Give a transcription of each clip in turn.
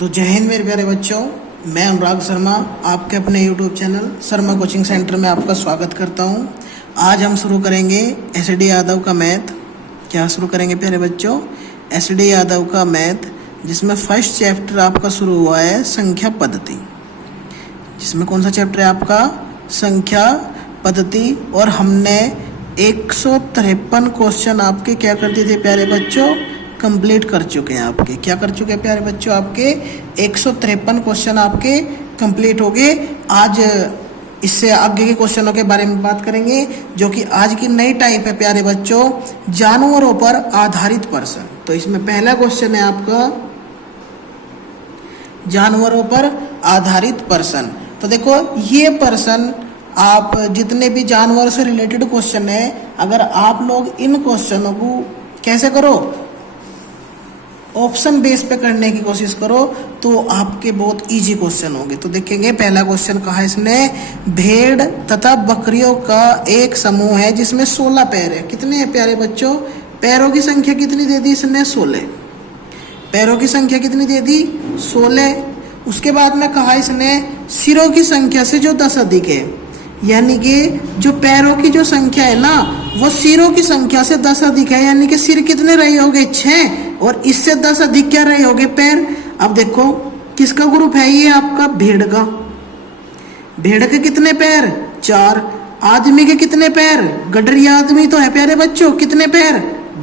तो जय हिंद मेरे प्यारे बच्चों, मैं अनुराग शर्मा आपके अपने YouTube channel Sharma coaching centre में आपका स्वागत करता हूं। आज हम शुरू करेंगे एसडी यादव का मैथ। क्या शुरू करेंगे प्यारे बच्चों? एसडी यादव का मैथ, जिसमें फर्स्ट चैप्टर आपका शुरू हुआ है संख्या पद्धति। जिसमें कौन सा चैप्टर है आपका? संख्या पद्धति। और हमने 153 क्वेश्चन आपके क्या कर दिए थे प्यारे बच्चों? कंप्लीट कर चुके हैं आपके। क्या कर चुके हैं प्यारे बच्चों? आपके 153 क्वेश्चन आपके कंप्लीट हो गए। आज इससे आगे के क्वेश्चनों के बारे में बात करेंगे, जो कि आज की नई टाइप है प्यारे बच्चों, जानवरों पर आधारित प्रश्न। तो इसमें पहला क्वेश्चन है आपका जानवरों पर आधारित प्रश्न। तो देखो, ये प्रश्न आप जितने भी जानवर से रिलेटेड क्वेश्चन है, अगर आप लोग इन क्वेश्चनों को कैसे करो, ऑप्शन बेस पे करने की कोशिश करो, तो आपके बहुत इजी क्वेश्चन होंगे। तो देखेंगे पहला क्वेश्चन कहा इसने, भेड़ तथा बकरियों का एक समूह है जिसमें 16 पैर है। कितने हैं प्यारे बच्चों? पैरों की संख्या कितनी दे दी इसने? 16। पैरों की संख्या कितनी दे दी? 16। उसके बाद में कहा इसने सिरों की संख्या से जो 10 अधिक है, यानी कि जो पैरों की जो संख्या है ना, वो सिरों की संख्या से 10 अधिक है। यानी कि सिर कितने रहे होंगे? 6, और इससे 10 अधिक क्या रहे होंगे? पैर। अब देखो किसका ग्रुप है ये? आपका भेड़ का। भेड़ के कितने पैर? 4। आदमी के कितने पैर? गडरी आदमी तो है प्यारे बच्चों, कितने पैर?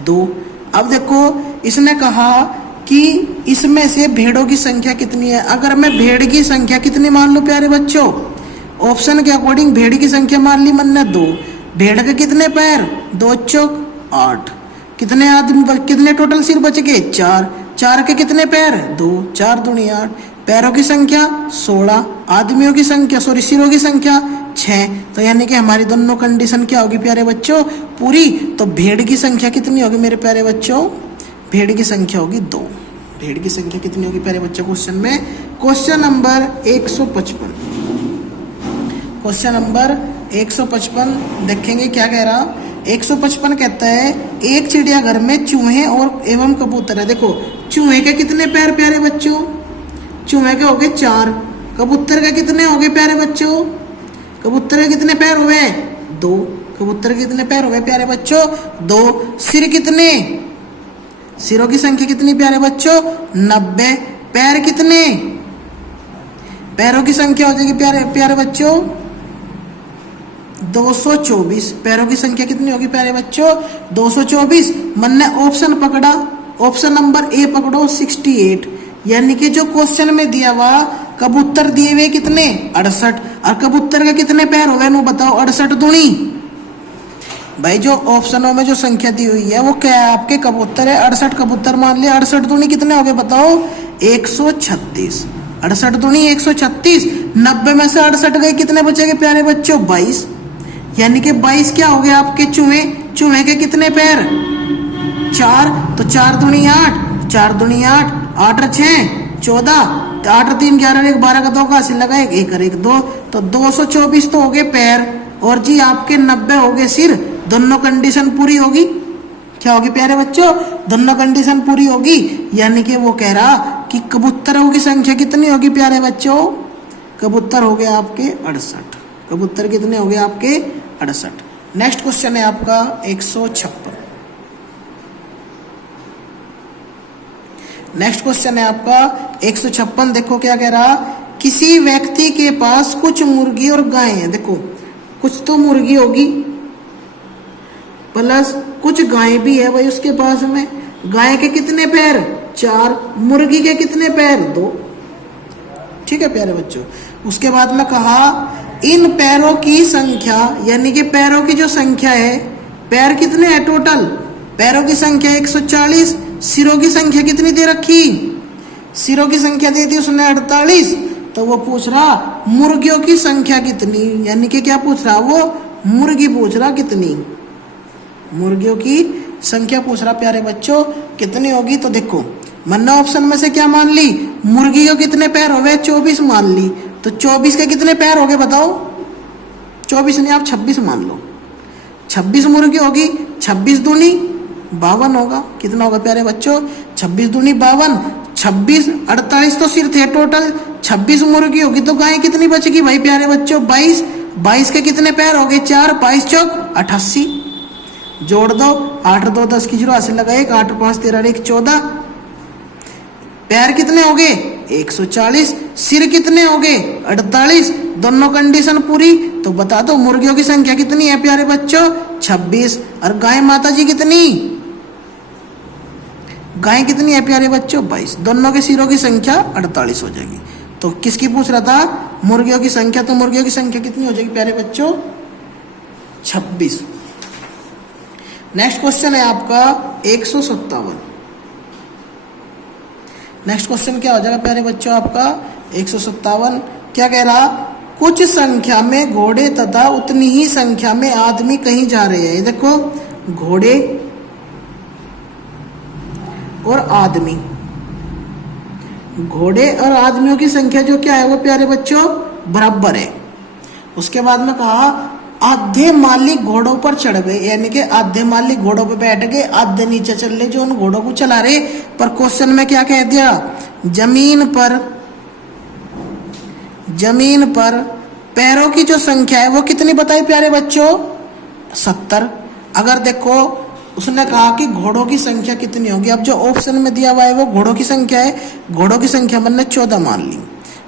2। अब देखो इसने कहा कि इसमें से भेड़ों की संख्या कितनी है। अगर मैं भेड़ की संख्या कितनी मान लूं प्यारे बच्चों? ऑप्शन के अकॉर्डिंग भेड़ की संख्या मान ली मैंने 2। भेड़ के कितने पैर? 2 चौक 8। कितने आदमी, कितने टोटल सिर बच गए? 4। 4 के कितने पैर? 2। 4 दूनी 8। पैरों की संख्या 16। आदमियों की संख्या, सॉरी, सिरों की संख्या 6। तो यानी कि हमारी दोनों कंडीशन क्या होगी प्यारे बच्चों? पूरी। तो भेड़ की संख्या कितनी होगी मेरे प्यारे बच्चों? भेड़ की संख्या होगी 2। भेड़ की संख्या कितनी होगी प्यारे बच्चों? क्वेश्चन में क्वेश्चन नंबर 155। क्वेश्चन नंबर 155 देखेंगे क्या कह रहा। 155 कहता है, एक चिड़ियाघर में चूहे और एवं कबूतर है। देखो, चूहे के कितने पैर प्यारे बच्चों? चूहे के हो गए 4। कबूतर के कितने हो गए प्यारे बच्चों? कबूतर के कितने पैर हुए? 2। कबूतर के कितने पैर हुए प्यारे बच्चों? 2। सिर कितने? सिरों की संख्या कितनी प्यारे बच्चों? 90। पैर कितने? पैरों की संख्या हो जाएगी प्यारे प्यारे बच्चों 224। पैरों की संख्या कितनी होगी प्यारे बच्चों? 224। मन ने ऑप्शन पकड़ा, ऑप्शन नंबर ए पकड़ो 68। यानी कि जो क्वेश्चन में दिया हुआ कबूतर दिए हुए कितने? 68। और कबूतर के कितने पैर हो गए नो बताओ? 68 दूनी। भाई जो ऑप्शनों में जो संख्या दी हुई है वो क्या है? आपके कबूतर है, 68 कबूतर मान लिया। 68 दूनी कितने हो गए बताओ? 136। 68 दूनी 136। 90 में से 68 गए, कितने बचेंगे प्यारे बच्चों? 22। यानी कि 22 क्या हो गए आपके चूहे? चूहे के कितने पैर? 4। तो 4 दूनी 8। 4 दूनी 8। 8 और 6 14। 8 और 3 11, 1 12 का 2 का हासिल लगा, 1 और 1 2। तो 224 तो हो गए पैर, और जी आपके 90 हो गए सिर। दोनों कंडीशन पूरी होगी। क्या होगी प्यारे बच्चों? दोनों कंडीशन पूरी होगी। यानी कि वो कह रहा कि कबूतरों की संख्या कितनी होगी प्यारे बच्चों? कबूतर हो गए आपके 68। कबूतर कितने हो गए आपके? 68। नेक्स्ट क्वेश्चन है आपका 156। नेक्स्ट क्वेश्चन है आपका 156। देखो क्या कह रहा, किसी व्यक्ति के पास कुछ मुर्गी और गाय है। देखो, कुछ तो मुर्गी होगी प्लस कुछ गाय भी है भाई उसके पास में। गाय के कितने पैर? 4। मुर्गी के कितने पैर? 2। ठीक है प्यारे बच्चों। उसके बाद में कहा, इन पैरों की संख्या, यानी कि पैरों की जो संख्या है, पैर कितने हैं टोटल? पैरों की संख्या 140। सिरों की संख्या कितनी दे रखी? सिरों की संख्या दे दी उसने 48। तो वो पूछ रहा मुर्गियों की संख्या कितनी, यानी कि क्या पूछ रहा वो? मुर्गी पूछ रहा कितनी, मुर्गियों की संख्या पूछ रहा प्यारे बच्चों कितनी होगी। तो देखो, मन्ना ऑप्शन में से क्या मान ली? मुर्गी के कितने पैर हो गए? 24 मान ली। तो 24 के कितने पैर हो गए बताओ? 24 नहीं, आप 26 मान लो। 26 मुर्गी होगी। 26 दूनी 52 होगा। कितना होगा प्यारे बच्चों? 26 दूनी 52, 26 48 तो सिर थे टोटल। 26 मुर्गी होगी तो गाय कितनी बचेगी भाई प्यारे बच्चों? 22। 22 के कितने पैर हो गए? 4। 22 चौक 88। जोड़ दो, 8 2 10 की 0 हासिल लगा 1, 8 5 13 1 14। पैर कितने हो गए? 140। सिर कितने हो गए? 48। दोनों कंडीशन पूरी, तो बता दो मुर्गियों की संख्या कितनी है प्यारे बच्चों? 26। और गाय माता जी कितनी? गाय कितनी है प्यारे बच्चों? 22। दोनों के सिरों की संख्या 48 हो जाएगी। तो किसकी पूछ रहा था? मुर्गियों की संख्या। तो मुर्गियों की संख्या कितनी हो जाएगी प्यारे बच्चों? 26। नेक्स्ट क्वेश्चन है आपका 157। नेक्स्ट क्वेश्चन क्या हो जाएगा प्यारे बच्चों आपका? 157 क्या कह रहा? कुछ संख्या में घोड़े तथा उतनी ही संख्या में आदमी कहीं जा रहे हैं। देखो, घोड़े और आदमी, घोड़े और आदमियों की संख्या जो क्या है वो प्यारे बच्चों बराबर है। उसके बाद में कहा आधे मालिक घोड़ों पर चढ़ गए, यानी कि आधे मालिक घोड़ों पर बैठ गए, आधे नीचे चल रहे जो उन घोड़ों को चला रहे। पर क्वेश्चन में क्या कह दिया? जमीन पर पैरों की जो संख्या है वो कितनी बताई प्यारे बच्चों? 70। अगर देखो उसने कहा कि घोड़ों की संख्या कितनी होगी, अब जो ऑप्शन में दिया हुआ है वो घोड़ों की संख्या है। घोड़ों की संख्या मैंने 14 मान ली।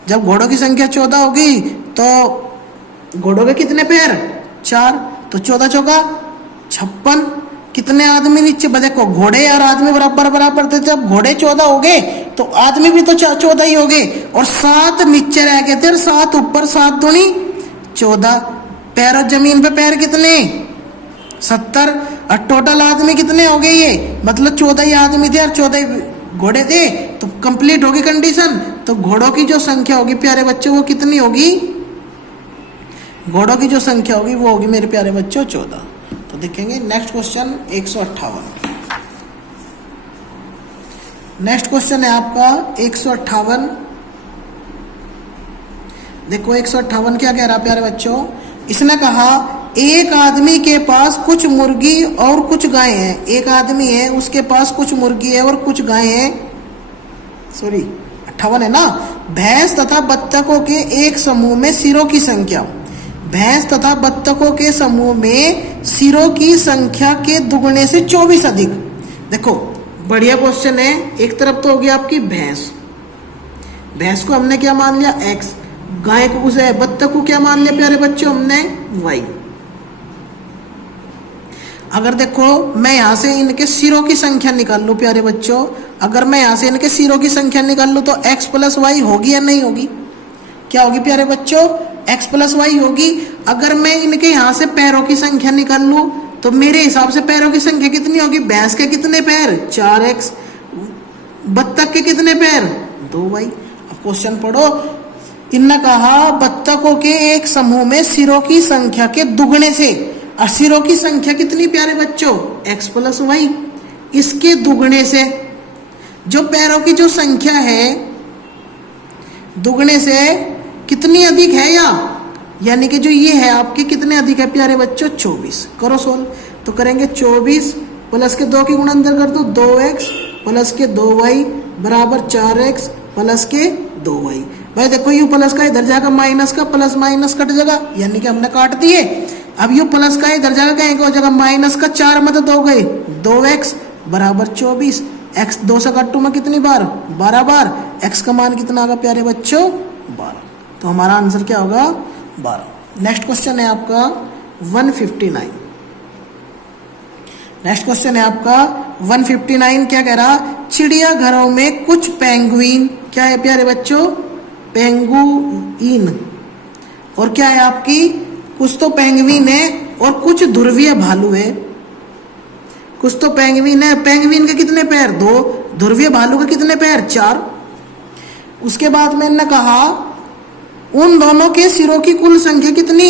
जब घोड़ों की संख्या 14 होगी तो घोड़ों के कितने पैर? 4। तो 14 चौका 56। कितने आदमी नीचे? देखो घोड़े और आदमी बराबर बराबर थे। जब घोड़े 14 हो गए तो आदमी भी तो 14 ही हो गए, और 7 नीचे रह गए थे और 7 ऊपर, 7 दूनी 14। पैर और जमीन पे पैर कितने? 70। और टोटल आदमी कितने हो गए? ये मतलब 14 ही आदमी थे और 14 घोड़े थे, तो कंप्लीट होगी कंडीशन। तो घोड़ों की जो संख्या होगी प्यारे बच्चों वो कितनी होगी? घोड़ों की जो संख्या होगी वो होगी मेरे प्यारे बच्चों 14। तो देखेंगे नेक्स्ट क्वेश्चन 158। नेक्स्ट क्वेश्चन है आपका 158। देखो 158 क्या कह रहा प्यारे बच्चों? इसने कहा एक आदमी के पास कुछ मुर्गी और कुछ गाय हैं। एक आदमी है, उसके पास कुछ मुर्गी है और कुछ गाय हैं। सॉरी 58 है ना। भैंस तथा बत्तखों के एक समूह में सिरों की संख्या, भैंस तथा बत्तखों के समूह में सिरों की संख्या के दुगने से 24 अधिक। देखो बढ़िया क्वेश्चन है। एक तरफ तो होगी आपकी भैंस, भैंस को हमने क्या मान लिया? x। गाय को उसे बत्तख को क्या मान लिया प्यारे बच्चों? हमने y। अगर देखो मैं यहां से इनके सिरों की संख्या निकाल लूं प्यारे बच्चों, अगर मैं यहां से इनके सिरों की संख्या निकाल लूं तो x + y होगी या नहीं होगी? क्या होगी प्यारे बच्चों? x + y होगी। अगर मैं इनके यहां से पैरों की संख्या निकाल लूं तो मेरे हिसाब से पैरों की संख्या कितनी होगी? भैंस के कितने पैर? 4x। बत्तख के कितने पैर? 2y। अब क्वेश्चन पढ़ो। इन्होंने कहा बत्तखों के एक समूह में सिरों की संख्या के दुगने से, और सिरों की संख्या कितनी प्यारे बच्चों? x + y। इसके दुगने से जो पैरों की जो संख्या है दुगने से कितनी अधिक है? यानी कि जो ये है आपके कितने अधिक है प्यारे बच्चों? 24। करो सोल्व। तो करेंगे 24 प्लस के 2 की गुणा अंदर कर दो, 2x प्लस के 2y बराबर 4x प्लस के 2y। भाई देखो यू प्लस का इधर जाएगा, माइनस का प्लस माइनस कट जाएगा, यानी कि हमने काट दिए। अब यू प्लस का इधर जाएगा, कहीं हो जाएगा माइनस का 4 में तो 2 गए, 2x बराबर 24। x 2 से काटू में कितनी बार? 12 बार। x का मान कितना होगा प्यारे बच्चों? 12। तो हमारा आंसर क्या होगा? 12। नेक्स्ट क्वेश्चन है आपका 159। नेक्स्ट क्वेश्चन है आपका 159। क्या कह रहा? चिड़ियाघरों में कुछ पेंगुइन, क्या है प्यारे बच्चों? पेंगुइन। और क्या है आपकी? कुछ तो पेंगुइन है और कुछ ध्रुवीय भालू है। कुछ तो पेंगुइन है, पेंगुइन के कितने पैर? 2। ध्रुवीय भालू के कितने पैर? 4। उसके बाद मैंने कहा उन दोनों के सिरों की कुल संख्या कितनी?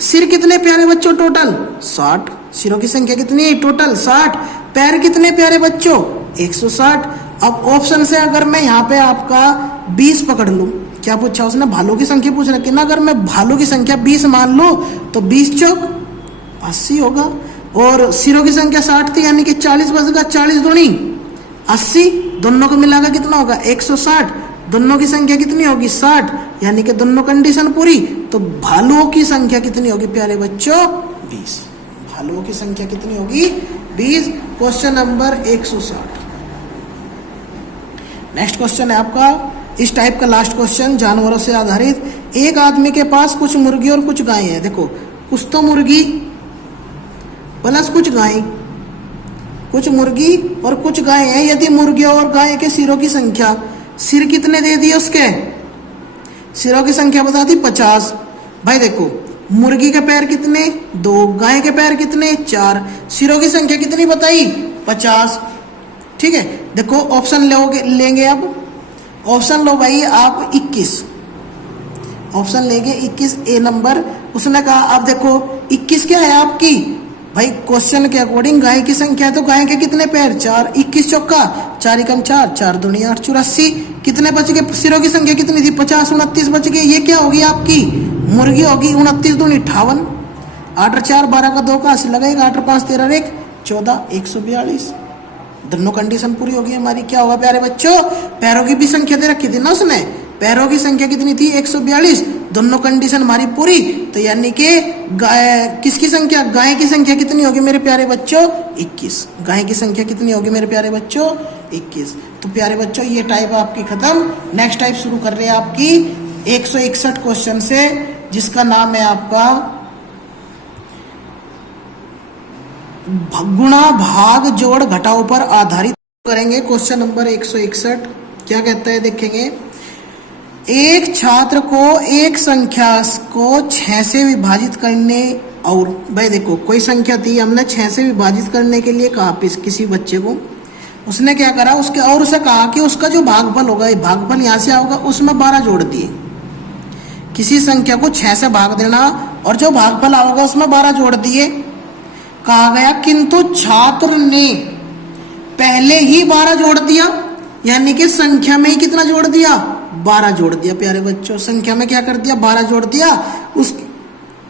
सिर कितने प्यारे बच्चों टोटल? 60। सिरों की संख्या कितनी है टोटल? 60। पैर कितने प्यारे बच्चों? 160। अब ऑप्शन से अगर मैं यहाँ पे आपका 20 पकड़ लूं, क्या पूछा उसने? भालू की संख्या पूछ रखी ना। अगर मैं भालू की संख्या 20 मान लूं तो 20 चौक 80 होगा। और सिरों की संख्या 60 थी, यानी कि 40 बचेगा, 40 दूनी 80, दोनों को मिलाकर कितना होगा 160, दोनों की संख्या कितनी होगी 60, यानी कि दोनों कंडीशन पूरी। तो भालुओं की संख्या कितनी होगी प्यारे बच्चों 20, भालुओं की संख्या कितनी होगी 20। Question number 160। नेक्स्ट क्वेश्चन है आपका इस टाइप का लास्ट क्वेश्चन, जानवरों से आधारित। एक आदमी के पास कुछ मुर्गी और कुछ गाय है। देखो कुछ तो मुर्गी प्लस कुछ गाय, कुछ मुर्गी और कुछ गाय है। यदि मुर्गी और गाय के सिरों की संख्या, सिर कितने दे दिए उसके, सिरों की संख्या बता दी 50। भाई देखो मुर्गी के पैर कितने 2, गाय के पैर कितने 4, सिरों की संख्या कितनी बताई 50। ठीक है, देखो ऑप्शन लेंगे अब। ऑप्शन लो भाई आप 21, ऑप्शन लेंगे 21 ए नंबर। उसने कहा अब देखो 21 क्या है आपकी, भाई क्वेश्चन के अकॉर्डिंग गाय की संख्या है तो गाय के कितने पैर 4, 21 चौका 4 एकम 4, 4 दूनी 8, 84। कितने बच गए, सिरों की संख्या कितनी थी 50, 29 बच गए। ये क्या होगी आपकी मुर्गी होगी, 29 दूनी 58, 8 और 4 12 का 2 का 80 लगाएगा, 8 और 5 13 1 14, 142। दोनों कंडीशन पूरी होगी हमारी। क्या होगा प्यारे बच्चों, पैरों की भी संख्या दे रखी थी ना उसने, पैरों की संख्या कितनी थी 142, दोनों कंडीशन हमारी पूरी। तो यानी कि गाय किसकी संख्या, गाय की संख्या कितनी होगी मेरे प्यारे बच्चों 21, गाय की संख्या कितनी होगी मेरे प्यारे बच्चों 21। तो प्यारे बच्चों ये टाइप आपकी खत्म। नेक्स्ट टाइप शुरू कर रहे हैं आपकी 161 क्वेश्चन से, जिसका नाम है आपका गुणा भाग जोड़ घटाओ पर आधारित करेंगे। क्वेश्चन नंबर 161 क्या कहता है देखेंगे। एक छात्र को एक संख्या को 6 से विभाजित करने, और भाई देखो कोई संख्या थी, हमने 6 से विभाजित करने के लिए कहा किसी बच्चे को, उसने क्या करा उसके, और उसे कहा कि उसका जो भागफल होगा, भागफल यहाँ से आओगा, उसमें 12 जोड़ दिए। किसी संख्या को 6 से भाग देना और जो भागफल आओगा उसमें 12 जोड़ दिए। कहा गया किंतु छात्र ने पहले ही 12 जोड़ दिया, यानी कि संख्या में ही कितना जोड़ दिया 12 जोड़ दिया। प्यारे बच्चों संख्या में क्या कर दिया 12 जोड़ दिया।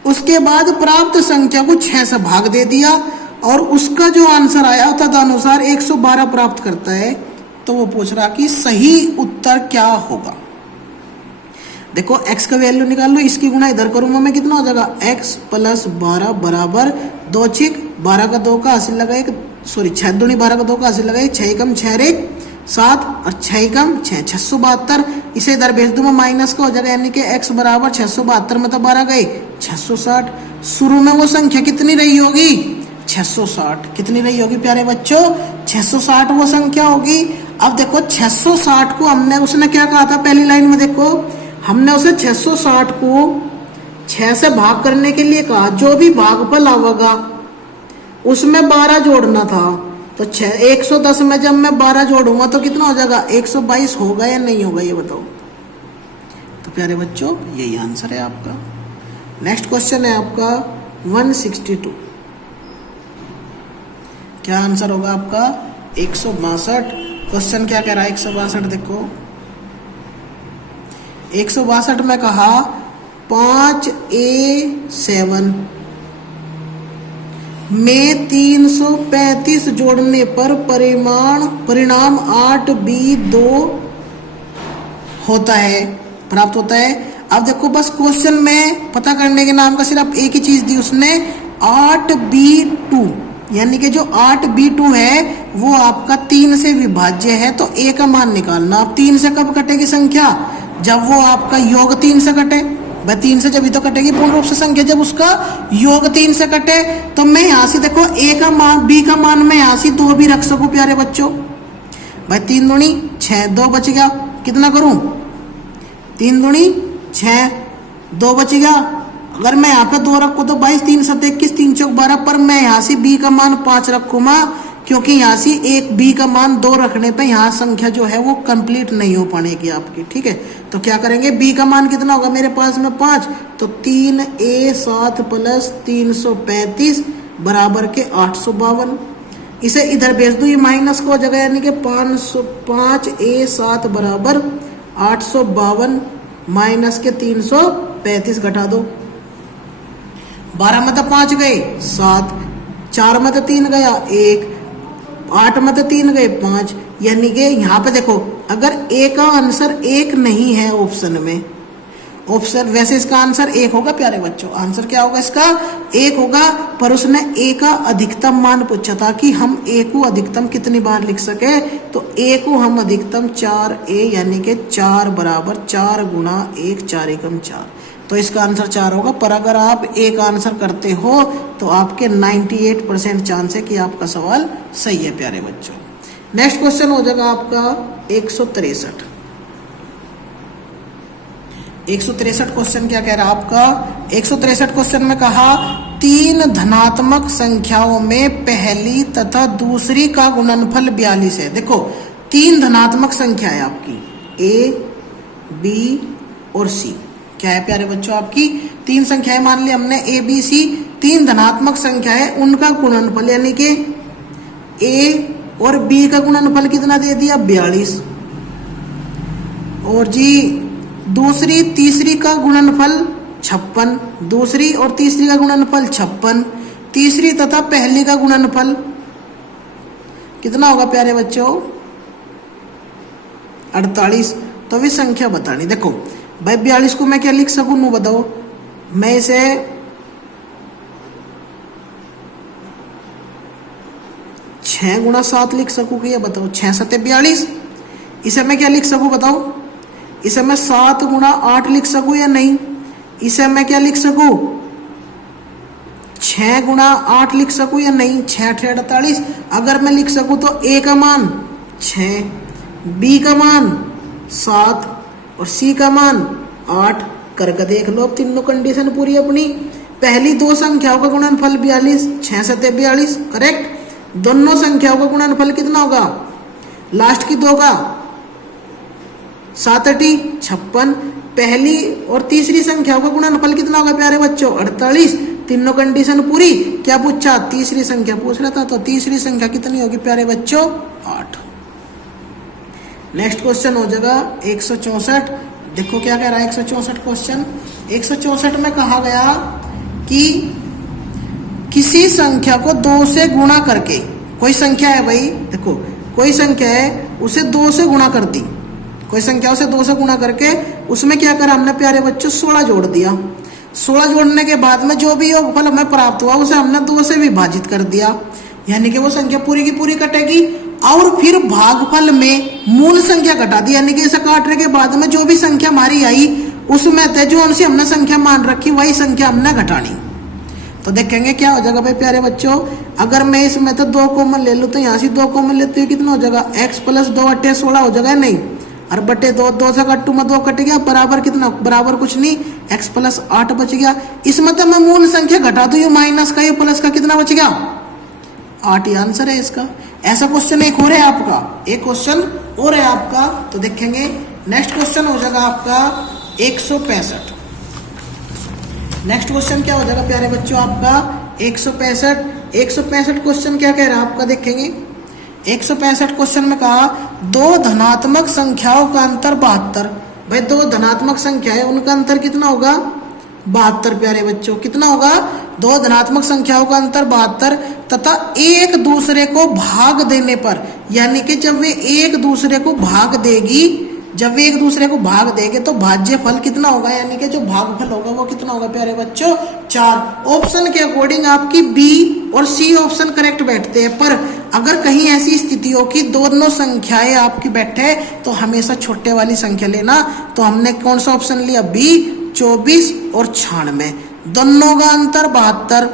उसके बाद प्राप्त संख्या को 6 से भाग दे दिया और उसका जो आंसर आया तदनुसार 112 प्राप्त करता है। तो वो पूछ रहा कि सही उत्तर क्या होगा। देखो x का वैल्यू निकाल लो, इसकी गुणा इधर करूंगा मैं, कितना हो जाएगा x प्लस 12 बराबर 2 छिक 12 का 2 का 80 लगाए, सॉरी 6 दूनी 12 का 2 का 80 लगाए, 6 कम 6 रे 7 और 6 कम 6 672। इसे इधर भेज दूंगा माइनस का हो जाएगा, यानी कि x बराबर 672 में तो 12 गए 660। शुरू में वो संख्या कितनी रही होगी 660, कितनी रही होगी प्यारे बच्चों 660 वो संख्या होगी। अब देखो 660 को हमने, उसने क्या कहा था पहली लाइन में, देखो हमने उसे 660 को 6 से भाग करने के लिए कहा, जो भी भागफल आवेगा उसमें 12 जोड़ना था। तो 110 में जब मैं 12 जोड़ूंगा तो कितना हो जाएगा 122 होगा या नहीं होगा ये बताओ। तो प्यारे बच्चों यही आंसर है आपका। नेक्स्ट क्वेश्चन है आपका 162। क्या आंसर होगा आपका 162। क्वेश्चन क्या कह रहा है 162, देखो 162 में कहा 5A7 में 335 जोड़ने पर परिणाम 8B2 होता है, प्राप्त होता है। अब देखो बस क्वेश्चन में पता करने के नाम का सिर्फ एक ही चीज दी उसने, 8B2, यानी कि जो 8B2 है वो आपका 3 से विभाज्य है। तो A का मान निकालना। अब 3 से कब कटेगी संख्या, जब वो आपका योग 3 से कटे। भाई 3 से जब ही तो कटेगी पूर्ण रूप से संख्या, जब उसका योग 3 से कटे। तो मैं यहाँ से देखो A का मान B का मान मैं यहाँ से 2 भी रख सकूं प्यारे बच्चों। भाई 3 दूनी 6, 2 बच गया, कितना करूं 3 दूनी 6, 2 बच गया। अगर मैं यहाँ पे 2 रखूं तो 22 3 7 21 3 चौक 12, पर मैं यहाँ से B का मान 5 रखूंगा, क्योंकि यहाँ से एक B का मान 2 रखने पे यहाँ संख्या जो है वो कंप्लीट नहीं हो पाएगी आपकी। ठीक है, तो क्या करेंगे B का मान कितना होगा मेरे पास में 5, तो 3A7 प्लस 335 बराबर के 852। इसे इधर भेज दो, ये माइनस को हो जाएगा, यानी कि 5A7 बराबर 852 माइनस के 335 घटा दो, 12 में तो 5 गए 7, 4 में तो 3 गया 1, 8 में तो 3 गए 5, यानी कि यहाँ पे देखो अगर ए का आंसर 1 नहीं है ऑप्शन में, ऑप्शन वैसे इसका आंसर 1 होगा प्यारे बच्चों, आंसर क्या होगा इसका 1 होगा, पर उसने ए का अधिकतम मान पूछा था कि हम ए को अधिकतम कितनी बार लिख सके, तो ए को हम अधिकतम 4a यानी कि 4 बराबर 4 गुणा 1 4 एकम 4, तो इसका आंसर 4 होगा। पर अगर आप एक आंसर करते हो तो आपके 98% चांस है कि आपका सवाल सही है प्यारे बच्चों। नेक्स्ट क्वेश्चन हो जाएगा आपका 163। 163 क्वेश्चन क्या कह रहा है आपका, 163 क्वेश्चन में कहा 3 धनात्मक संख्याओं में पहली तथा दूसरी का गुणनफल 42 है। देखो 3 धनात्मक संख्या है आपकी a, b और c, क्या है प्यारे बच्चों आपकी 3 संख्याएं मान ली हमने a b c, 3 धनात्मक संख्या है, उनका गुणनफल यानी कि a और b का गुणनफल कितना दे दिया 42, और जी दूसरी तीसरी का गुणनफल 56, दूसरी और तीसरी का गुणनफल 56, तीसरी तथा पहली का गुणनफल कितना होगा प्यारे बच्चों 48। तो भी संख्या बतानी, देखो भाई 42 को मैं क्या लिख सकूं नो बताओ, मैं इसे 6 गुणा 7 लिख सकूं कि ये बताओ 6 7 42, इसे मैं क्या लिख सकूं बताओ, इसे मैं 7 गुणा 8 लिख सकूं या नहीं, इसे मैं क्या लिख सकूं 6 गुणा 8 लिख सकूं या नहीं, 6 8 48, अगर मैं लिख सकूं तो a का मान 6, b का मान 7 और c का मान 8 करके देख लो। अब तीनों कंडीशन पूरी अपनी, पहली 2 संख्याओं का गुणनफल 42, 6 7 42 करेक्ट, दोनों संख्याओं का गुणनफल कितना होगा लास्ट की 2 का 7 8 56, पहली और तीसरी संख्याओं का गुणनफल कितना होगा प्यारे बच्चों 48, तीनों कंडीशन पूरी। क्या पूछा तीसरी संख्या पूछ रहा था, तो तीसरी संख्या कितनी होगी प्यारे बच्चों 8। नेक्स्ट क्वेश्चन हो जाएगा 164। देखो क्या कह रहा है 164 क्वेश्चन, 164 में कहा गया कि किसी संख्या को 2 से गुणा करके, कोई संख्या है भाई, देखो कोई संख्या है उसे 2 से गुणा कर दी, कोई संख्या उसे 2 से गुणा करके उसमें क्या करा हमने प्यारे बच्चों 16 जोड़ दिया, 16 जोड़ने के बाद में जो भी योगफल हमें प्राप्त हुआ उसे हमने 2 से विभाजित कर दिया, यानी कि वो संख्या पूरी की पूरी कटेगी, और फिर भागफल में मूल संख्या घटा दी, यानी कि इसे काटने के बाद में जो भी संख्या हमारी आई उसमें थे जो उनसे हमने संख्या मान रखी वही संख्या हमने घटानी। तो देखेंगे क्या हो जाएगा भाई प्यारे बच्चों, अगर मैं इसमें तो 2 कॉमन ले लूँ तो यहाँ से 2 कॉमन लेते हुए कितना हो जाएगा x + 2 = 16 हो जाएगा नहीं, और बटे 2 2 से कट्टू में 2 कट गया, बराबर कितना बराबर कुछ नहीं, x + 8 बच गया। इसमें तो मैं मूल संख्या घटा दूँ, ये माइनस का ये प्लस का कितना बच गया 8 ही आंसर है इसका। ऐसा क्वेश्चन एक और है आपका, एक क्वेश्चन और है आपका, तो देखेंगे नेक्स्ट क्वेश्चन हो जाएगा आपका 165। नेक्स्ट क्वेश्चन क्या हो जाएगा प्यारे बच्चों आपका 165। 165 क्वेश्चन क्या कह रहा है आपका, देखेंगे 165 क्वेश्चन में कहा 2 धनात्मक संख्याओं का अंतर 72। भाई 2 धनात्मक संख्या है उनका अंतर कितना होगा 72 प्यारे बच्चों, कितना होगा 2 धनात्मक संख्याओं का अंतर 72 तथा एक दूसरे को भाग देने पर, यानी कि जब वे एक दूसरे को भाग देगी, जब वे एक दूसरे को भाग देंगे तो भाज्य फल कितना होगा, यानी कि जो भागफल होगा वो कितना होगा प्यारे बच्चों 4। ऑप्शन के अकॉर्डिंग आपकी बी और सी ऑप्शन करेक्ट बैठते हैं, पर अगर कहीं ऐसी स्थिति हो कि दोनों संख्याएं आपकी बैठे तो हमेशा छोटे वाली संख्या लेना। तो हमने कौन सा ऑप्शन लिया बी 24 और 96, दोनों का अंतर 72,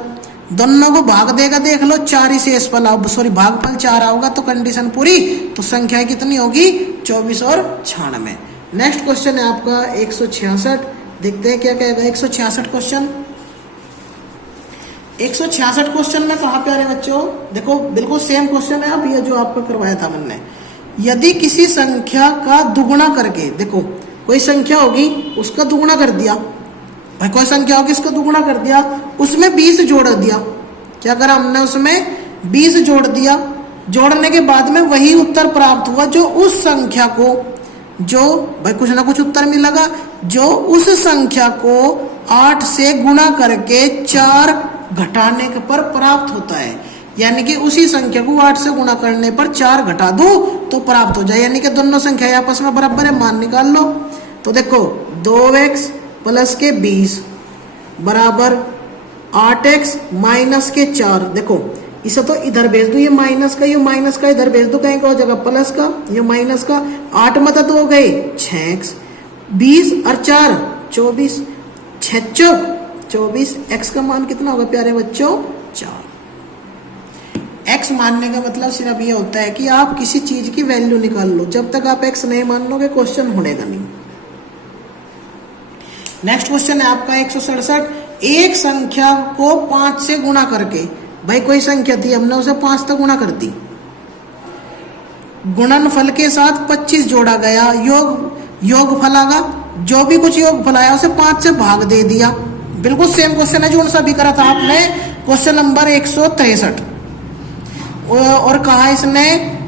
दोनों को भाग देगा देख लो 4 से सॉरी भागफल 4 आओगा तो कंडीशन पूरी, तो संख्या कितनी होगी 24 और 96। नेक्स्ट क्वेश्चन है आपका 166, देखते हैं क्या कहेगा 166 क्वेश्चन। 166 क्वेश्चन में कहा प्यारे बच्चों, देखो बिल्कुल सेम क्वेश्चन है अब ये जो आपको करवाया था मैंने, यदि किसी संख्या का दुगुना करके, देखो कोई संख्या होगी उसका दुगुना कर दिया, भाई कोई संख्या होगी इसका दुगुना कर दिया, उसमें 20 जोड़ दिया, क्या करा हमने उसमें 20 जोड़ दिया, जोड़ने के बाद में वही उत्तर प्राप्त हुआ जो उस संख्या को, जो भाई कुछ ना कुछ उत्तर मिलेगा, जो उस संख्या को 8 से गुणा करके 4 घटाने के पर प्राप्त होता है। यानी कि उसी संख्या को 8 से गुणा करने पर 4 घटा दो तो प्राप्त हो जाए, यानी कि दोनों संख्या आपस में बराबर है, मान निकाल लो। तो देखो 2x प्लस के 20 बराबर 8x माइनस के 4। देखो इसे तो इधर भेज दो, ये माइनस का इधर भेज दो, कहीं का हो जाएगा प्लस का, ये माइनस का। 8 में तो 2 गए 6x, 20 और 4 24, 6 24। x का मान कितना होगा प्यारे बच्चों 4। x मानने का मतलब सिर्फ ये होता है कि आप किसी चीज की वैल्यू निकाल लो, जब तक आप x नहीं मान लोगे क्वेश्चन होनेगा नहीं। नेक्स्ट क्वेश्चन है आपका 167। एक संख्या को 5 से गुणा करके, भाई कोई संख्या थी हमने उसे 5 तक गुणा कर दी, गुणनफल के साथ 25 जोड़ा गया, योगफल आगा, जो भी कुछ योगफल आया उसे 5 से भाग दे दिया। बिल्कुल सेम क्वेश्चन है जो उनसा भी करा था आपने, क्वेश्चन नंबर 163। और कहा इसने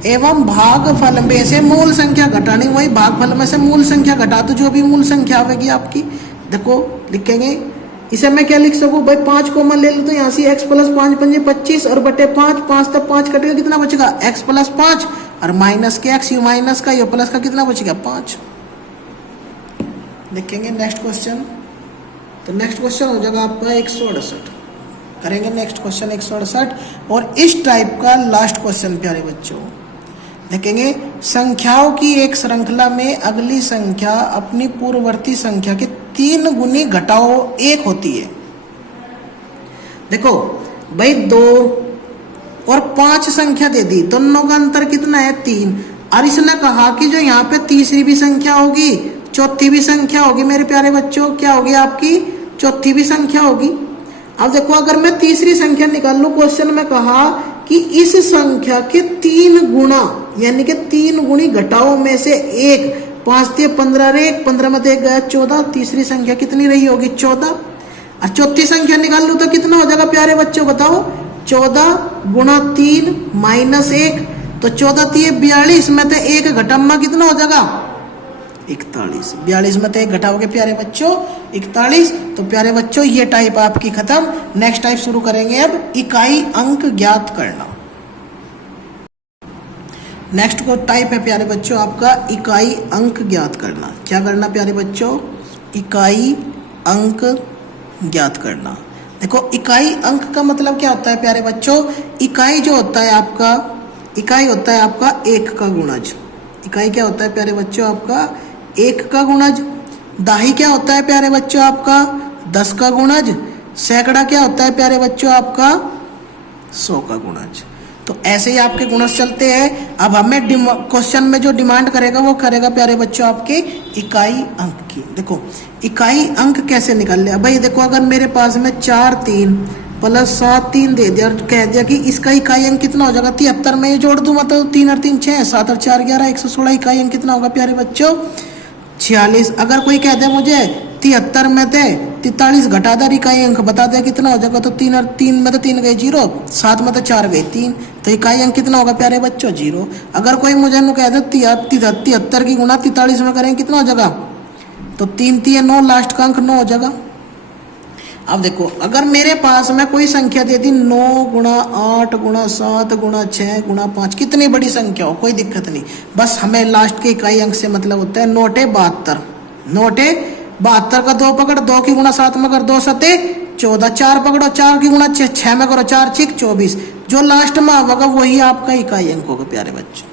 एवं भागफल में से मूल संख्या घटानी, वही भागफल में से मूल संख्या घटा दो, जो भी मूल संख्या आएगी आपकी। देखो लिखेंगे इसे, मैं क्या लिख सकूं भाई 5 कॉमन ले लो तो यहाँ से x प्लस 5 पंजे 25 और बटे 5, 5 तक 5 कटेगा, कितना बचेगा x प्लस 5 और माइनस के x, यू माइनस का यू प्लस का, कितना बचेगा 5। देखेंगे नेक्स्ट क्वेश्चन। तो नेक्स्ट क्वेश्चन हो जाएगा आपका 168। करेंगे नेक्स्ट क्वेश्चन 168 और इस टाइप का लास्ट क्वेश्चन प्यारे बच्चों। देखेंगे संख्याओं की एक श्रृंखला में अगली संख्या अपनी पूर्ववर्ती संख्या के 3 गुनी घटाओ 1 होती है। देखो भाई 2 और 5 संख्या दे दी, दोनों का अंतर कितना है 3। और इसने कहा कि जो यहाँ पे तीसरी भी संख्या होगी, चौथी भी संख्या होगी मेरे प्यारे बच्चों, क्या होगी आपकी चौथी भी संख्या होगी। अब देखो अगर मैं तीसरी संख्या निकाल लूं, क्वेश्चन में कहा कि इस संख्या के 3 गुणा यानी कि 3 गुणी घटाओ में से 1, 5 से 15 रे 15 में 1 गया 14, तीसरी संख्या कितनी रही होगी 14। और चौथी संख्या निकाल लूं तो कितना हो जाएगा प्यारे बच्चों बताओ, 14 गुणा 3 माइनस 1, तो 14 3 42 में से 1 घटाना कितना हो जाएगा 41। 42 में से 1 घटाओगे प्यारे बच्चों 41। तो प्यारे बच्चों ये टाइप आपकी खत्म। नेक्स्ट टाइप शुरू करेंगे अब, इकाई अंक ज्ञात करना। नेक्स्ट को टाइप है प्यारे बच्चों आपका इकाई अंक ज्ञात करना। क्या करना प्यारे बच्चों, इकाई अंक ज्ञात करना। देखो इकाई अंक का मतलब क्या होता है प्यारे बच्चों, इकाई जो होता है आपका, इकाई होता है आपका 1 का गुणज। इकाई क्या होता है प्यारे बच्चों आपका 1 का गुणज। दाही क्या होता है प्यारे बच्चों आपका 10 का गुणज। सैकड़ा क्या होता है प्यारे बच्चों आपका 100 का गुणज। तो ऐसे ही आपके गुणज चलते हैं। अब हमें क्वेश्चन में जो डिमांड करेगा वो करेगा प्यारे बच्चों आपके इकाई अंक की। देखो इकाई अंक कैसे निकाल लिया भाई, देखो अगर मेरे पास में 4 3 प्लस 7 3 दे दिया और कह दिया कि इसका इकाई अंक कितना हो जाएगा 73, में ये जोड़ दूं मतलब 3 और 3 6, 7 और 4 11, 116। इकाई अंक कितना होगा प्यारे बच्चों 46। अगर कोई कह दे मुझे 73 में थे 43 घटा दे, इकाई अंक बता दे कितना हो जाएगा, तो 3 और 3 में तो 3 गए 0, 7 में तो 4 गए 3, तो इकाई अंक कितना होगा प्यारे बच्चों 0। अगर कोई मुझे कह दे 73 की गुणा 43 में करें कितना हो जाएगा, तो 3 3 9, लास्ट का अंक 9 हो जाएगा। अब देखो अगर मेरे पास में कोई संख्या दे दी 9 गुणा 8 गुणा 7 गुणा 6 गुणा 5, कितनी बड़ी संख्या हो कोई दिक्कत नहीं, बस हमें लास्ट के इकाई अंक से मतलब होता है। 9 टे 72, 9 टे 72 का 2 पकड़, 2 की गुणा 7 में कर 2 सते 14, 4 पकड़ो 4 की गुणा 6 में करो 4 6 24, जो लास्ट में आवेगा वही आपका इकाई अंक होगा प्यारे बच्चों।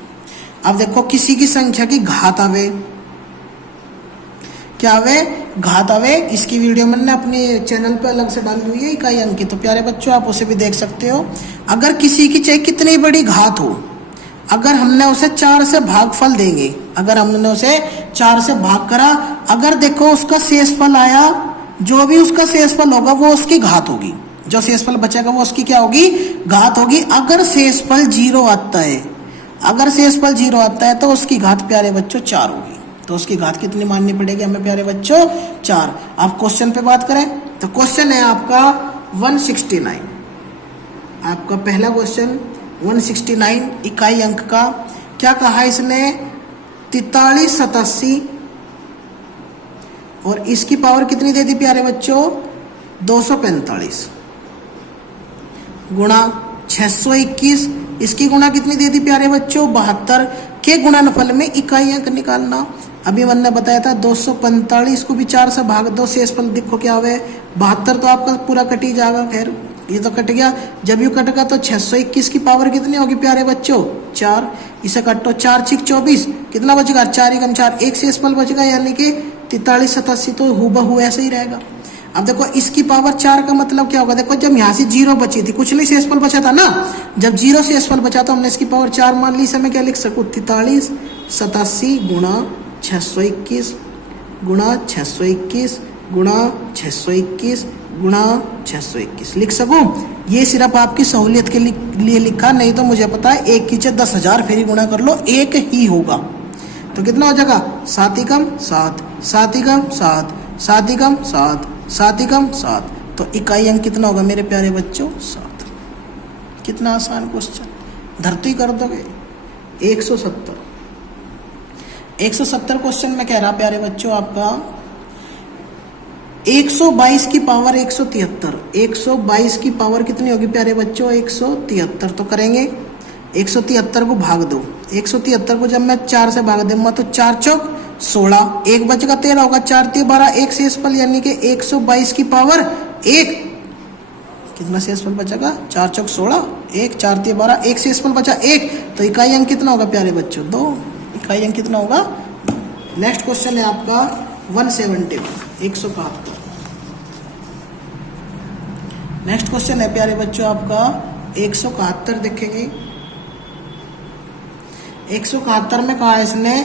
अब देखो किसी की संख्या की घात आवे, क्या आवे घात आवे, इसकी वीडियो मैंने अपने चैनल पे अलग से डाली हुई है इकाई अंक की, तो प्यारे बच्चों आप उसे भी देख सकते हो। अगर किसी की चाहे कितनी बड़ी घात हो, अगर हमने उसे 4 से भागफल देंगे, अगर हमने उसे 4 से भाग करा, अगर देखो उसका शेषफल आया, जो भी उसका शेषफल होगा वो उसकी घात होगी, जो शेषफल बचेगा वो उसकी क्या होगी घात होगी। अगर शेषफल 0 आता है, अगर शेषफल 0 आता है तो उसकी घात प्यारे बच्चों 4 होगी। तो उसकी घात कितनी माननी पड़ेगी हमें प्यारे बच्चों 4। आप क्वेश्चन पे बात करें तो क्वेश्चन है आपका 169, आपका पहला क्वेश्चन 169 इकाई अंक का। क्या कहा इसने 43 87 और इसकी पावर कितनी दे दी प्यारे बच्चों 245। गुणा 621, इसकी गुणा कितनी दे दी प्यारे बच्चों 72 के गुणनफल में इकाई अंक निकालना। अभी मैंने बताया था 245 को भी 4 से भाग दो, शेषफल देखो क्या हुआ 72, तो आपका पूरा कट ही जाएगा। खैर ये तो कट गया, जब यू कटेगा तो 621 की पावर कितनी होगी प्यारे बच्चों 4, इसे कटो 4 6 24, कितना बचेगा 4 एकम 4, एक शेषफल बचेगा यानी कि 43 87, तो हूबहू ऐसे ही रहेगा। अब देखो इसकी पावर 4 का मतलब क्या होगा, देखो जब यहाँ से 0 बची थी, कुछ नहीं शेषफल बचा था ना, जब 0 शेषफल बचा तो हमने इसकी पावर 4 मान ली। इसे मैं क्या लिख सकूँ 43 87 गुणा 621 गुणा 621 गुणा 621 गुणा 621 लिख सकूं। ये सिर्फ आपकी सहूलियत के लिए लिखा, नहीं तो मुझे पता है 1 की जगह 10,000 फिर गुणा कर लो, एक ही होगा। तो कितना हो जाएगा 7 एकम 7 7 एकम 7 7 एकम 7 7 एकम 7, तो इकाई अंक कितना होगा मेरे प्यारे बच्चों 7। कितना आसान क्वेश्चन, धरती कर दोगे 170। 170 क्वेश्चन में कह रहा प्यारे बच्चों आपका 122 की पावर 173, 122 की पावर कितनी होगी प्यारे बच्चों 173, तो करेंगे 173 को भाग दो, 173 को जब मैं 4 से भाग दूंगा तो 4 चौक 16, एक बचेगा 13 होगा, 4 3 12, एक शेषफल यानी कि 122 की पावर 1, कितना शेषफल बचेगा 4 चौक 16, 1 4 3 12, एक शेषफल बचा 1, तो इकाई अंक कितना होगा प्यारे बच्चों 2, इकाई अंक कितना होगा। नेक्स्ट क्वेश्चन है आपका 171 171। नेक्स्ट क्वेश्चन है प्यारे बच्चों आपका 171, देखेंगे 171 में कहा है इसने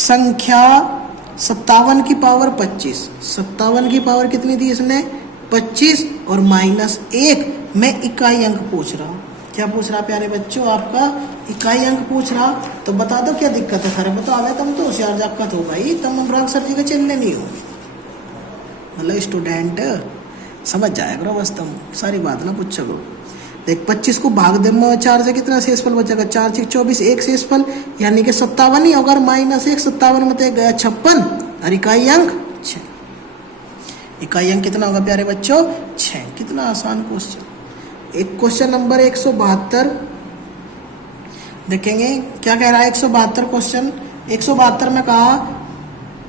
संख्या 57 की पावर 25, 57 की पावर कितनी दी इसने 25 और -1 में इकाई अंक पूछ रहा। क्या पूछ रहा प्यारे बच्चों आपका इकाई अंक पूछ रहा, तो बता दो क्या दिक्कत है। खरे बताओ तुम तो होशियार जाकत हो भाई, तुम अनुराग सर जी के चलने नहीं हो, मतलब स्टूडेंट समझ जाया करो बस, तुम सारी बात ना पूछ सको। देख 25 को भाग दे 4 से कितना शेषफल बचेगा 4 6 24, एक शेषफल यानी कि 57 ही होगा, -1 57 में तो गया 56, और इकाई अंक 6, इकाई अंक कितना होगा प्यारे बच्चों 6। कितना आसान क्वेश्चन। एक क्वेश्चन नंबर 172 देखेंगे क्या कह रहा है 172 क्वेश्चन। 172 में कहा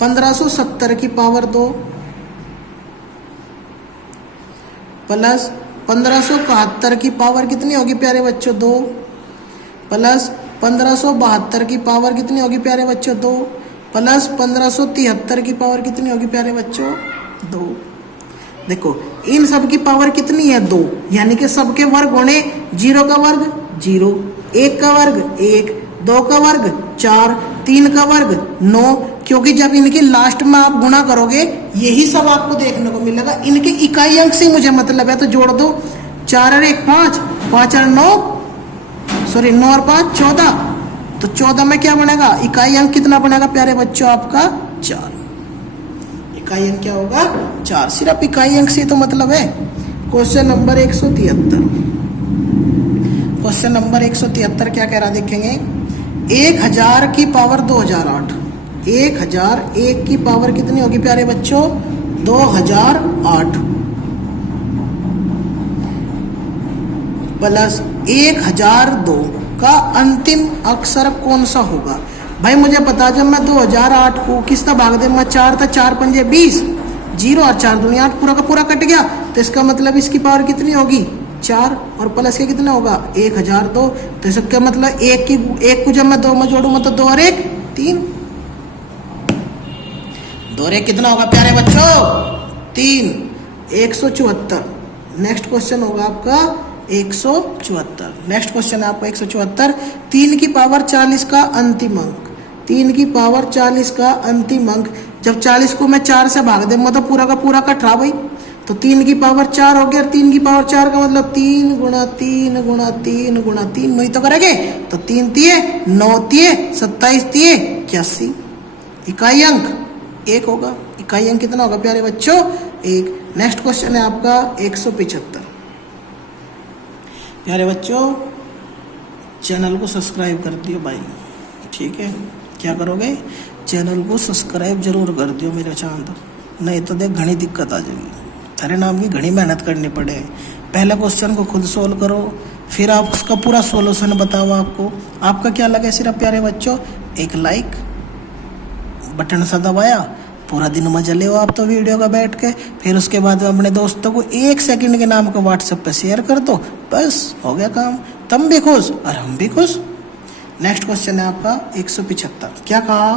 1570 की पावर 2 प्लस 1571 की पावर कितनी होगी प्यारे बच्चों 2 प्लस 1572 की पावर कितनी होगी प्यारे बच्चों 2 प्लस 1573 की पावर कितनी होगी प्यारे बच्चों 2। देखो इन सब की पावर कितनी है 2, यानी कि सबके वर्ग होने 0 का वर्ग 0, 1 का वर्ग 1, 2 का वर्ग 4, 3 का वर्ग 9, क्योंकि जब इनके लास्ट में आप गुणा करोगे यही सब आपको देखने को मिलेगा। इनके इकाई अंक से मुझे मतलब है, तो जोड़ दो 4 और 1 5, 5 और 9 सॉरी 9 और 5 14, तो 14 में क्या बनेगा इकाई अंक कितना बनेगा प्यारे बच्चों आपका 4, इकाई अंक क्या होगा 4। सिर्फ इकाई अंक से तो मतलब है। क्वेश्चन नंबर 173, क्वेश्चन नंबर 173 क्या कह रहा देखेंगे 1000 की पावर 2008, 1001 की पावर कितनी होगी प्यारे बच्चों 2008 प्लस 1002 का अंतिम अक्षर कौन सा होगा। भाई मुझे पता, जब मैं 2008 को किस तरह भाग दे, मैं 4 था 4 पंजे 20, 0 और 4 दूनी 8, पूरा का पूरा कट गया, तो इसका मतलब इसकी पावर कितनी होगी 4 और प्लस के कितना होगा 1002, तो इसका मतलब एक को जब मैं 2 में जोड़ूंगा तो 2 और 1 3, 2 और 1 कितना होगा प्यारे बच्चों 3, 174। नेक्स्ट क्वेश्चन होगा आपका 174। नेक्स्ट क्वेश्चन है आपका 174, 3 की पावर 40 का अंतिम अंक, 3 की पावर 40 का अंतिम अंक, जब 40 को मैं 4 से भाग दूंगा तो पूरा का पूरा कट रहा भाई, तो 3 की पावर 4 हो गया, 3 की पावर 4 का मतलब 3 गुणा 3 गुणा 3 गुणा 3 वही तो करेंगे, तो 3 तिये 9 तिये 27 तिये 81, इकाई अंक 1 होगा। इकाई अंक कितना होगा प्यारे बच्चों 1। नेक्स्ट क्वेश्चन है आपका 175। प्यारे बच्चों चैनल को सब्सक्राइब कर दियो भाई, ठीक है, क्या करोगे चैनल को सब्सक्राइब जरूर कर दियो मेरे चांद, नहीं तो देख घनी दिक्कत आ जाएगी, तेरे नाम की घनी मेहनत करनी पड़े, पहले क्वेश्चन को खुद सोल्व करो, फिर आप उसका पूरा सॉल्यूशन बताओ आपको। आपका क्या लगे सिर्फ प्यारे बच्चों, एक लाइक बटन सा दबाया, पूरा दिन मजा ले आप तो वीडियो का बैठ के, फिर उसके बाद अपने दोस्तों को 1 सेकंड के नाम को व्हाट्सएप पे शेयर कर दो, बस हो गया काम, तुम भी खुश और हम भी खुश। नेक्स्ट क्वेश्चन है आपका 175। क्या कहा,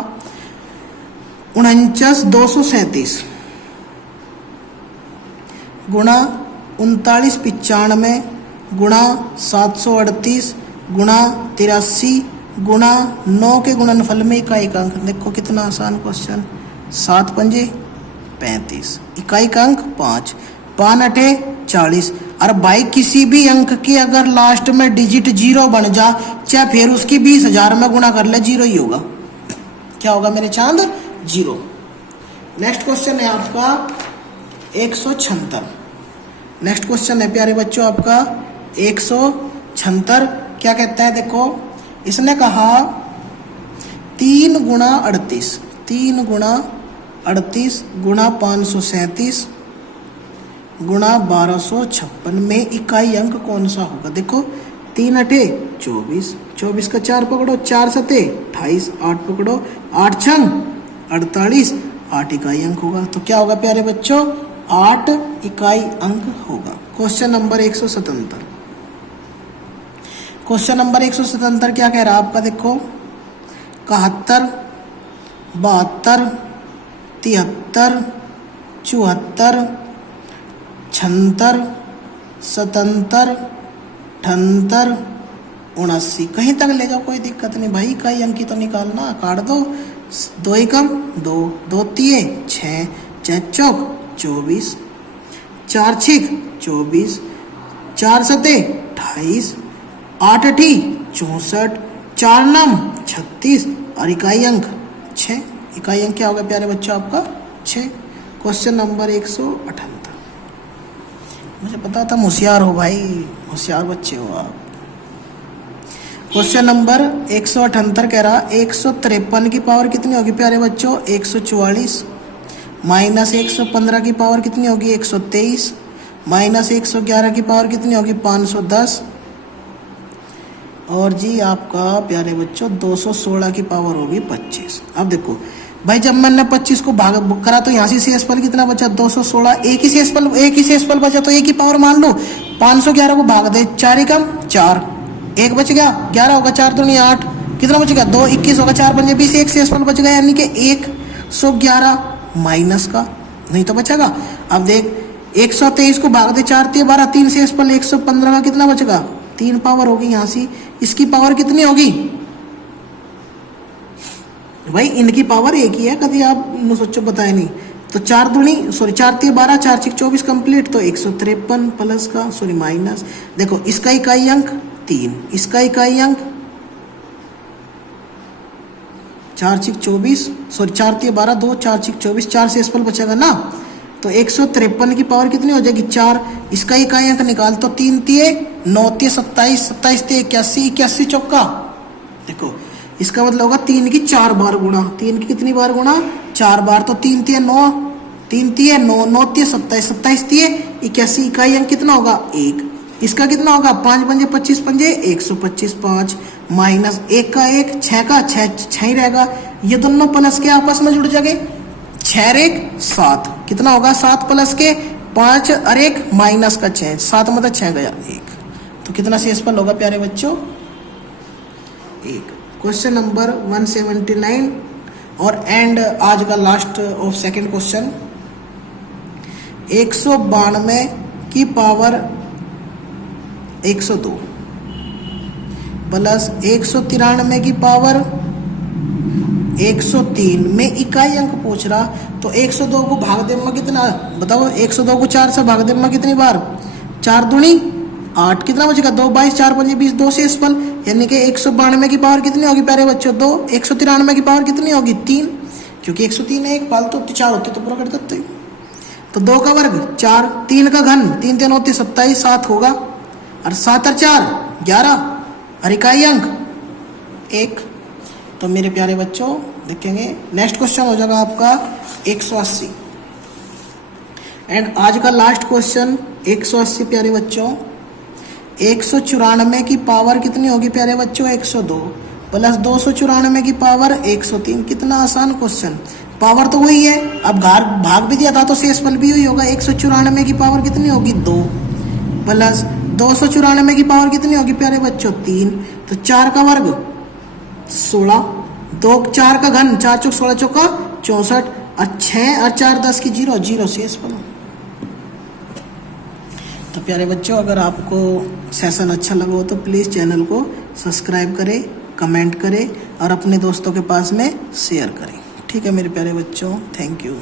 49,237 गुणा 39,95 गुणा 738 गुणा 83 गुणा 9 के गुणनफल में इकाई का अंक। देखो कितना आसान क्वेश्चन, 7 पंजे 35, इकाई का अंक 5, 5 अठे 40। और भाई किसी भी अंक के अगर लास्ट में डिजिट 0 बन जा, चाहे फिर उसकी 20,000 में गुणा कर ले, 0 ही होगा। क्या होगा मेरे चांद, 0। नेक्स्ट क्वेश्चन है आपका 176। नेक्स्ट क्वेश्चन है प्यारे बच्चों आपका 176। क्या कहता है, देखो इसने कहा 3 गुणा 38, 3 गुणा 38 गुणा 537 गुणा 1256 में इकाई अंक कौन सा होगा। देखो 3 अठे 24, 24 का 4 पकड़ो, 4 सते 28, 8 पकड़ो, 8 छंग 48, 8 इकाई अंक होगा। तो क्या होगा प्यारे बच्चों, 8 इकाई अंक होगा। Question number 177। क्वेश्चन नंबर 177 क्या कह रहा है आपका, देखो 71, 72, 73, 74, 76, 77, 78, 79, कहीं तक ले जाओ कोई दिक्कत नहीं भाई, इकाई अंक की तो निकालना, काट दो, 2 एकम 2, 2 तिये 6, 6 चौक 24, 4 छिक 24, 4 सते 28, 8 अठी 64, 4 नम 36 और इकाई अंक 6। इकाई अंक क्या होगा प्यारे बच्चों आपका, 6। Question number 178। मुझे पता था होशियार हो भाई, होशियार बच्चे हो आप। क्वेश्चन नंबर 178 कह रहा 153 की पावर कितनी होगी प्यारे बच्चों, 144, माइनस 115 की पावर कितनी होगी, 123, माइनस 111 की पावर कितनी होगी, 510, और जी आपका प्यारे बच्चों 216 की पावर होगी 25। अब देखो भाई, जब मैंने 25 को भाग करा तो यहाँ से शेषफल कितना बचा, 216, एक ही शेषफल बचा तो एक ही पावर मान लो। 511 को भाग दे, 4 एकम 4, 1 बच गया, 11 होगा, 4 दूनी 8, कितना बच गया, 2, 21 होगा, 4 पंजे 20, एक शेषफल बच गया, यानी कि 111 माइनस का नहीं तो बचेगा। अब देख 123 को भाग दे, 4 3 12, 3 शेषफल 115 का कितना बचेगा, 3 पावर होगी। यहाँ से इसकी पावर कितनी होगी भाई, इनकी पावर एक ही है, कभी आप इन सोचो बताए नहीं। तो 4 दूनी 4 3 12, 4 6 24 कंप्लीट, तो 153 प्लस का माइनस। देखो इसका इकाई अंक 3, इसका इकाई अंक 4 6 24, 4 3 12, 2 4 6 24, 4 से शेषफल बचेगा ना, तो 153 की पावर कितनी हो जाएगी, 4। इसका इकाई अंक निकाल, तो 3 तिये 9 तिये 27, 27 तिये 81, 81 चौका। देखो इसका मतलब होगा 3 की 4 बार गुणा, 3 की कितनी बार गुणा, 4 बार, तो 3 तिये 9, 3 तिये 9, 9 तिये 27, 27 तिये 81, इकाई अंक कितना होगा, 1। इसका कितना होगा, 5 पंजे 25 पंजे 125, 5 माइनस 1 का 1, 6 का 6 ही रहेगा, ये दोनों प्लस के आपस में जुड़ जाएंगे, 6 1 7, कितना होगा, 7 प्लस के 5 और 1 माइनस का 6, 7 मतलब 6 गया 1, तो कितना शेषफल होगा प्यारे बच्चों, 1। क्वेश्चन नंबर 179 और एंड आज का लास्ट ऑफ सेकंड क्वेश्चन, 192 की पावर 102 प्लस 193 की पावर 103 में इकाई अंक पूछ रहा, तो 102 को भाग दे में कितना बताओ, 102 को 4 से भाग दे में कितनी बार, 4 दूनी 8, कितना बचेगा, 2 22, 4 5 20, 2 शेषफल, यानी कि 192 की पावर कितनी होगी प्यारे बच्चों, 2। 193 की पावर कितनी होगी, 3, क्योंकि 103 है, एक पालतू, तो 4 होते तो पूरा कर देते, तो 2 का वर्ग 4, 3 का घन 3 3 होती 27, 7 होगा, और 7 और 4 11, और इकाई अंक 1। तो मेरे प्यारे बच्चों देखेंगे नेक्स्ट क्वेश्चन हो जाएगा आपका 180 एंड आज का लास्ट क्वेश्चन 180 प्यारे बच्चों। 194 की पावर कितनी होगी प्यारे बच्चों? 102 प्लस 294 की पावर 103। कितना आसान क्वेश्चन, पावर तो वही है, अब भाग भी दिया था तो शेषफल भी वही होगा। 194 की पावर कितनी होगी? 2 प्लस 294 की पावर कितनी होगी प्यारे बच्चों? 3। तो 4 का वर्ग 16, 2 4 का घन, 4 चौक 16 चौका 64, और 6 और 4 10 की 0, 0 शेषफल। तो प्यारे बच्चों, अगर आपको सेशन अच्छा लगा हो तो प्लीज़ चैनल को सब्सक्राइब करें, कमेंट करें और अपने दोस्तों के पास में शेयर करें। ठीक है मेरे प्यारे बच्चों, थैंक यू।